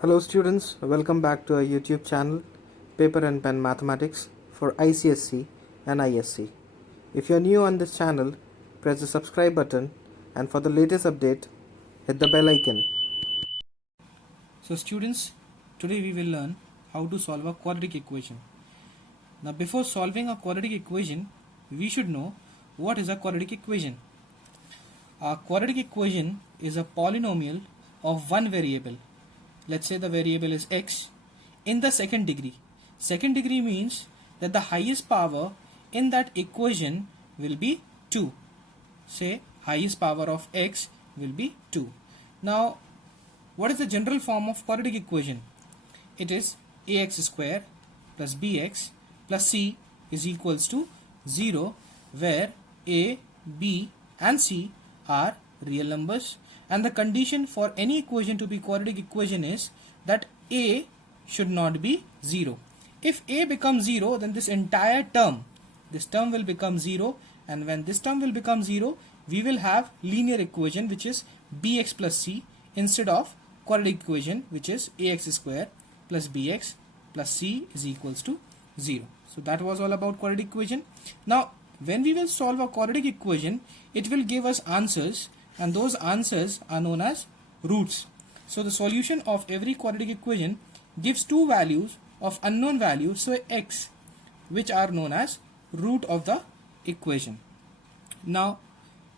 Hello students, welcome back to our YouTube channel Paper and Pen Mathematics for ICSC and ISC. If you are new on this channel, press the subscribe button and for the latest update, hit the bell icon. So students, today we will learn how to solve a quadratic equation. Now before solving a quadratic equation, we should know what is a quadratic equation. A quadratic equation is a polynomial of one variable. Let's say the variable is x in the second degree. Second degree means that the highest power in that equation will be 2. Say highest power of x will be 2. Now what is the general form of quadratic equation? It is ax square plus bx plus c is equals to 0, where a, b and c are real numbers, and the condition for any equation to be quadratic equation is that a should not be 0. If a becomes 0, then this entire term, this term will become 0, and when this term will become 0, we will have linear equation which is bx plus c instead of quadratic equation which is ax square plus bx plus c is equals to 0. So that was all about quadratic equation. Now when we will solve a quadratic equation, it will give us answers, and those answers are known as roots. So the solution of every quadratic equation gives two values of unknown values, so x, which are known as root of the equation. Now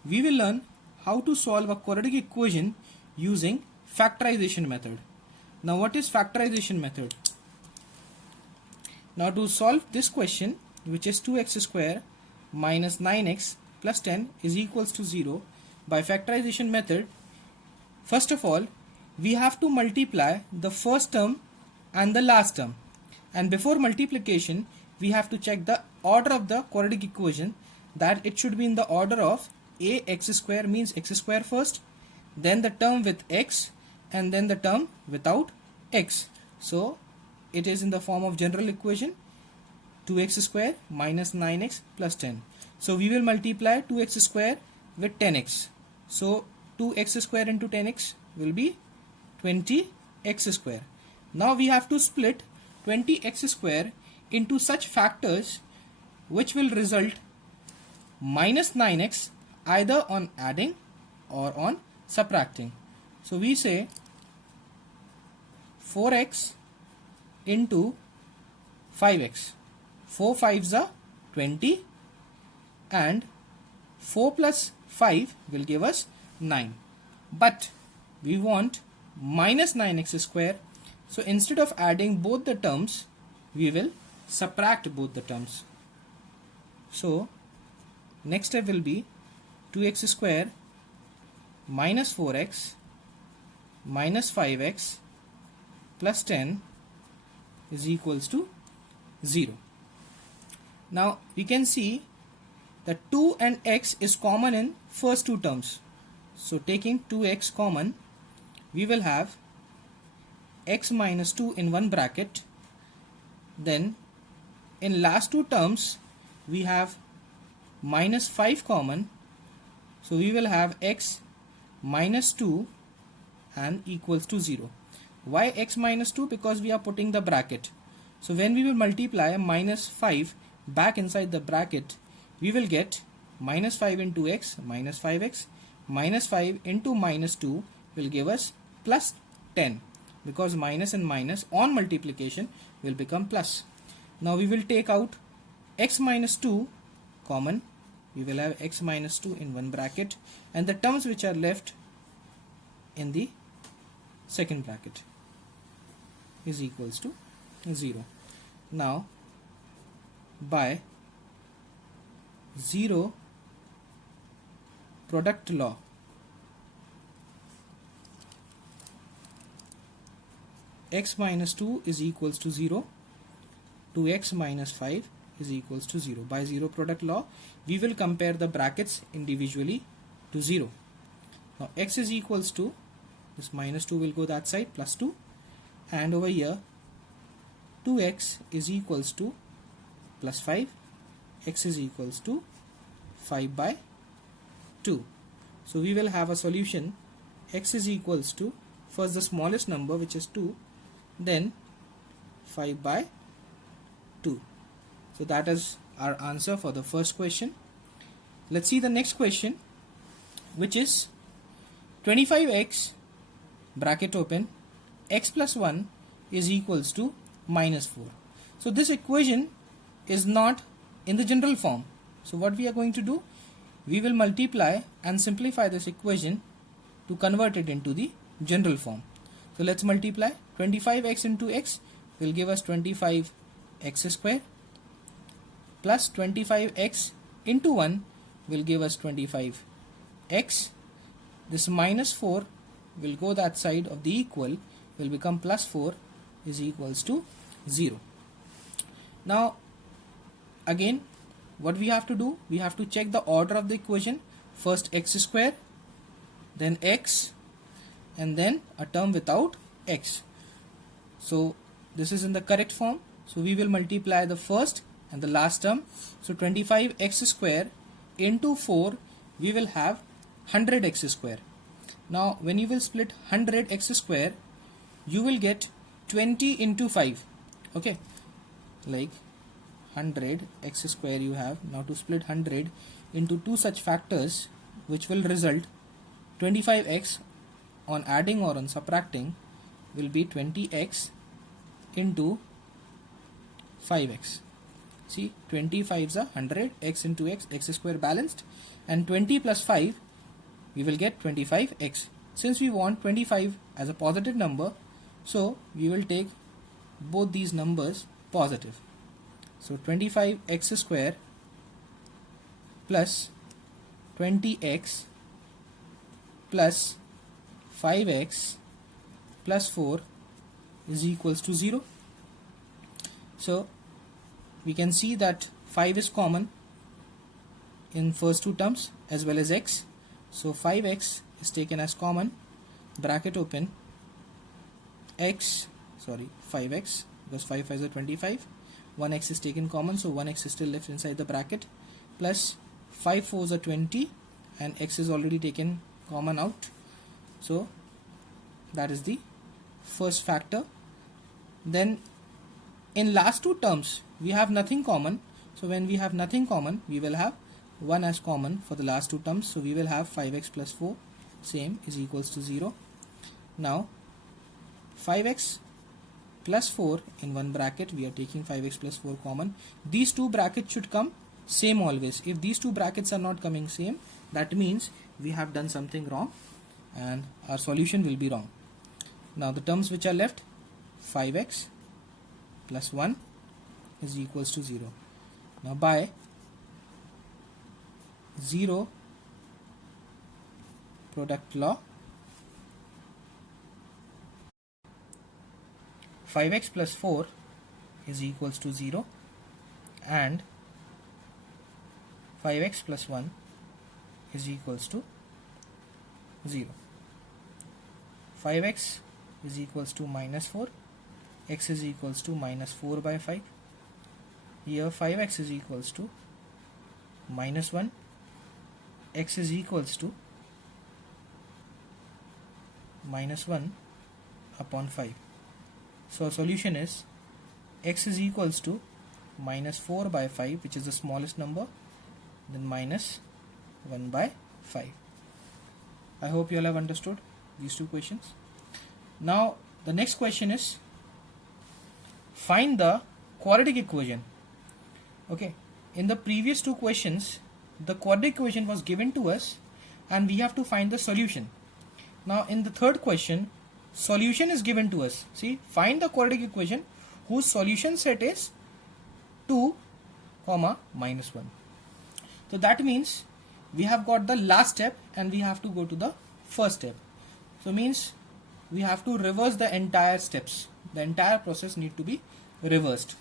we will learn how to solve a quadratic equation using factorization method. Now what is factorization method? Now to solve this question, which is 2x square minus 9x plus 10 is equals to 0, by factorization method, first of all we have to multiply the first term and the last term, and before multiplication we have to check the order of the quadratic equation, that it should be in the order of ax square means x square first, then the term with x, and then the term without x. So it is in the form of general equation 2x square minus 9x plus 10. So we will multiply 2x square with 10x. So 2x square into 10x will be 20x square. Now we have to split 20x square into such factors which will result minus 9x either on adding or on subtracting. So we say 4x into 5x. 4 5s are 20, and 4 plus 5 will give us 9. But we want minus 9x square. So instead of adding both the terms, we will subtract both the terms. So next step will be 2x square minus 4x minus 5x plus 10 is equals to 0. Now we can see that 2 and x is common in first two terms. So taking 2x common, we will have x minus 2 in one bracket. Then in last two terms we have minus 5 common. So we will have x minus 2 and equals to 0. Why x minus 2? Because we are putting the bracket. So when we will multiply minus 5 back inside the bracket, we will get minus 5 into x minus 5x minus 5 into minus 2 will give us plus 10, because minus and minus on multiplication will become plus. Now we will take out x minus 2 common. We will have x minus 2 in one bracket, and the terms which are left in the second bracket is equals to 0. Now by 0 product law, x minus 2 is equals to 0, 2x minus 5 is equals to 0. By 0 product law, we will compare the brackets individually to 0. Now x is equals to, this minus 2 will go that side, plus 2, and over here 2x is equals to plus 5, x is equals to 5 by 2. So we will have a solution x is equals to first the smallest number, which is 2, then 5 by 2. So that is our answer for the first question. Let's see the next question, which is 25x bracket open x plus 1 is equals to minus 4. So this equation is not in the general form. So what we are going to do, we will multiply and simplify this equation to convert it into the general form. So let's multiply. 25x into x will give us 25x square plus 25x into 1 will give us 25x. This minus 4 will go that side of the equal, will become plus 4 is equals to 0. Now again, what we have to do, we have to check the order of the equation. First x square, then x, and then a term without x. So this is in the correct form. So we will multiply the first and the last term. So 25x square into 4, we will have 100x square. Now when you will split 100x square, you will get 20 into 5. Okay, like 100x square you have. Now to split 100 into two such factors, which will result 25x on adding or on subtracting will be 20x into 5x. See, 25 is 100, x into x square balanced, and 20 plus 5 we will get 25x. Since we want 25 as a positive number, so we will take both these numbers positive. So 25x square plus 20x plus 5x plus 4 is equals to 0. So we can see that 5 is common in first two terms as well as x. So 5x is taken as common, bracket open, 5x, because 5 5 is 25, 1x is taken common, so 1x is still left inside the bracket, plus 5 4 is 20, and x is already taken common out. So that is the first factor. Then in last two terms we have nothing common, so when we have nothing common, we will have 1 as common for the last two terms. So we will have 5x plus 4 same is equals to 0. Now 5x plus 4 in one bracket, we are taking 5x plus 4 common. These two brackets should come same always. If these two brackets are not coming same, that means we have done something wrong and our solution will be wrong. Now the terms which are left, 5x plus 1 is equals to 0. Now by 0 product law, 5x plus 4 is equals to 0 and 5x plus 1 is equals to 0. 5x is equals to minus 4, x is equals to minus 4 by 5. Here 5x is equals to minus 1, x is equals to minus 1 upon 5. So our solution is x is equals to minus 4 by 5, which is the smallest number, then minus 1 by 5. I hope you all have understood these two questions. Now the next question is find the quadratic equation. Okay, in the previous two questions the quadratic equation was given to us and we have to find the solution. Now in the third question, solution is given to us. See, find the quadratic equation whose solution set is 2, minus 1. So that means we have got the last step and we have to go to the first step. So means we have to reverse the entire steps. The entire process need to be reversed.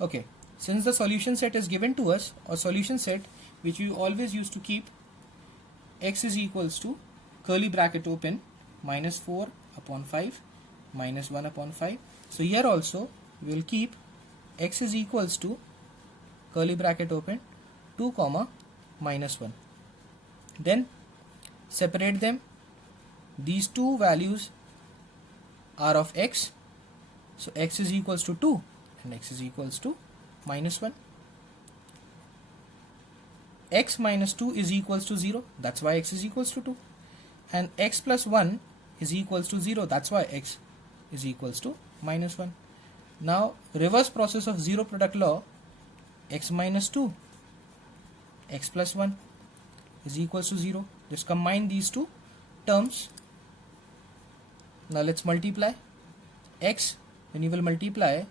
Okay, since the solution set is given to us, a solution set which we always used to keep, x is equals to curly bracket open minus 4 upon 5 minus 1 upon 5. So here also we will keep x is equals to curly bracket open 2 minus 1. Then separate them. These two values r of x. So x is equals to 2 and x is equals to minus 1. X minus 2 is equals to 0. That's why x is equals to 2. And x plus 1 is equals to 0. That's why x is equals to minus 1. Now reverse process of zero product law. X minus 2, x plus 1 is equals to 0. Just combine these two terms. Now let's multiply. X, when you will multiply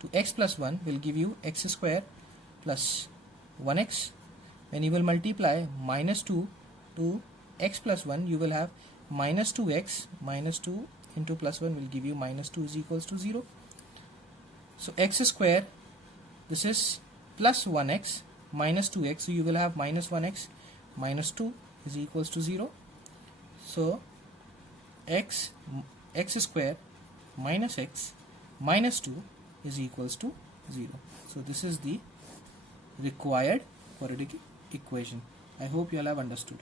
to x plus 1, will give you x square plus 1x. When you will multiply minus 2 to x plus 1, you will have minus 2x. Minus 2 into plus 1 will give you minus 2 is equals to 0. So x square, this is plus 1x minus 2x, so you will have minus 1x minus 2 is equals to 0. So x square minus x minus 2 is equals to 0. So this is the required quadratic equation. I hope you all have understood.